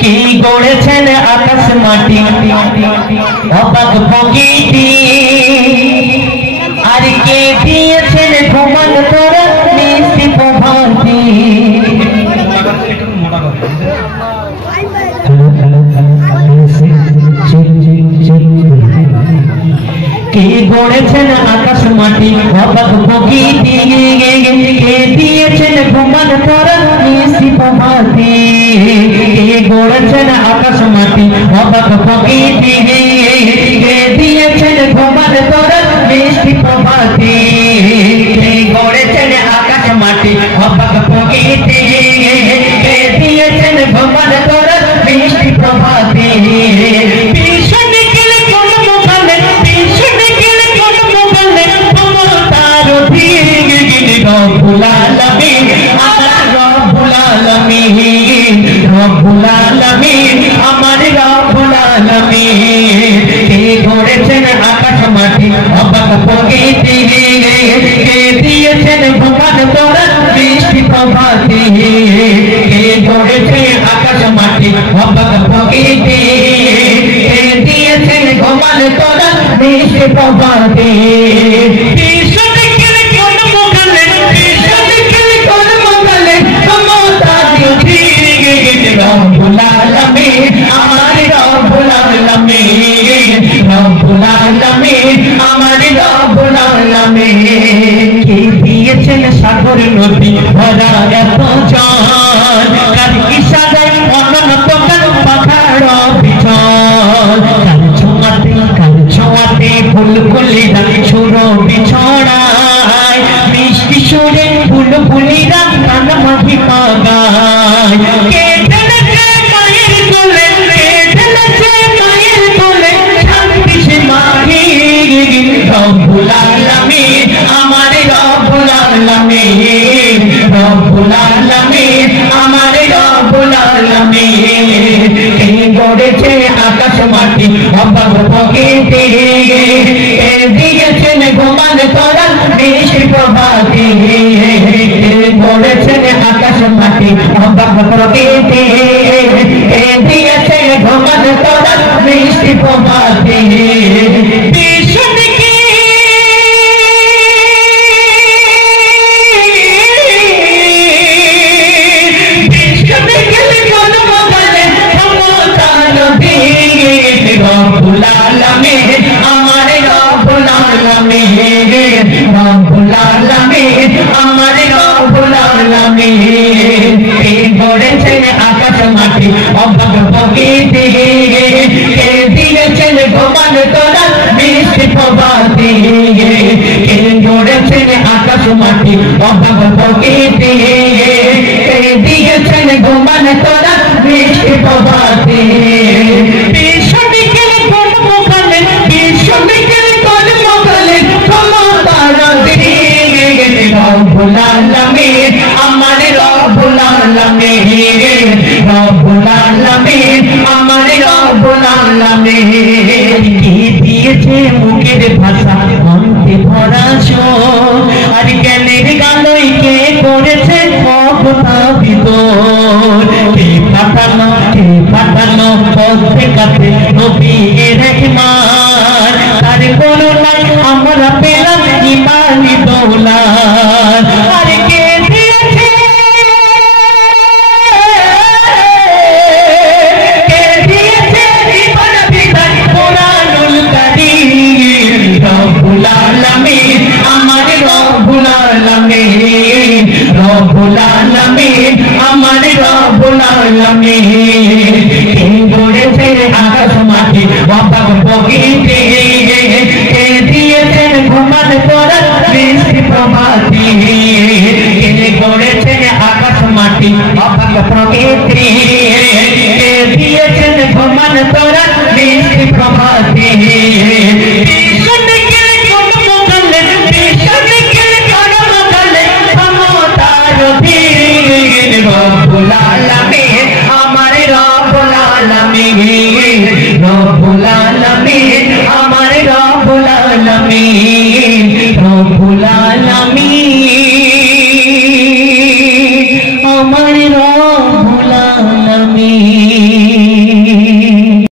কি গড়েছেন আকাশ মাটি অবাক প্রকৃতি আর কে দিয়েছেন ঘুমান তোরা মিষ্টি প্রভাতি কে গড়েছেন আকাশ মাটি অবাক প্রকৃতি কে দিয়েছেন ঘুমান তোরা মিষ্টি প্রভাতি কে গড়েছেন আকাশ মাটি অবাক প্রকৃতি কে দিয়েছেন ঘুমান তোরা মিষ্টি প্রভাতি কে গড়েছেন আকাশ মাটি অবাক প্রকৃতি কে দিয়েছেন ঘুমান তোরা মিষ্টি প্রভাতি রব্বুল আলামিন আমার রব্বুল আলামিন রব্বুল আলামিন আমার রব্বুল আলামিন কে গড়েছেন আকাশ মাটি অবাক প্রকৃতি কে দিয়েছেন ঘুমান তোরা মিষ্টি প্রভাতি কে গড়েছেন আকাশ মাটি অবাক প্রকৃতি কে দিয়েছেন ঘুমান তোরা মিষ্টি প্রভাতি রব্বুল আলামিন আমার রব্বুল আলামিন রব্বুল আলামিন আমার রব্বুল আলামিন কে দিয়েছেন সাগর নদী ভরা এত জল কার ইশারায় অনন্ত কাল পাখাড় বিচল কাল ছোঁয়াতে ফুলকুলিরা সুর বিছড়ায় মিষ্টি সুরে ফুলকুলিরা গান মহিমা গায় রব্বুল আলামিন আমার রব্বুল আলামিন রব্বুল আলামিন আমার রব্বুল আলামিন কে গড়েছে আকাশ মাটি অবাক প্রকৃতি কে দিয়েছেন ঘুমান তোরা মিষ্টি প্রভাতি কে গড়েছেন আকাশ মাটি অবাক প্রকৃতি কে দিয়েছেন ঘুমান তোরা মিষ্টি প্রভাতি রব্বুল আলামিন আমার রব্বুল আলামিন রব্বুল আলামিন আমার রব্বুল আলামিন কে গড়েছেন আকাশ মাটি অবাক প্রকৃতি কে দিয়েছেন ঘুমান তোরা মিষ্টি প্রভাতি কে গড়েছেন আকাশ মাটি অবাক প্রকৃতি কে দিয়েছেন ঘুমান তোরা মিষ্টি প্রভাতি রব্বুল আলামিন আমার রব্বুল আলামিন রব্বুল আলামিন আমার রব্বুল আলামিন কি দিয়েছে মুখের ভাষা অন্তে ভরা সুর আর জ্ঞানের গালই কে করেছে কবতা ভিতর কে পাঠানো পথে কাছে নবী রহমান তার করুণায় আমরা পেলাম ইমানি দৌলত আর কে দিয়েছে জীবন বিধান কোরআনুল কারীম রব্বুল আলামিন আমার রব্বুল আলামিন রব্বুল আলামিন আমার রব্বুল আলামিন কে গড়েছে আকাশ মাটি অবাক প্রকৃতি কে দিয়েছেন ঘুমান তোরা মিষ্টি প্রভাতি কে গড়েছেন আকাশ মাটি অবাক প্রকৃতি কে দিয়েছেন ঘুমান তোরা মিষ্টি প্রভাতি রব্বুল আলামিন আমার রব্বুল আলামিন রব্বুল আলামিন আমার রব্বুল আলামিন রব্বুল আলামিন আমার রব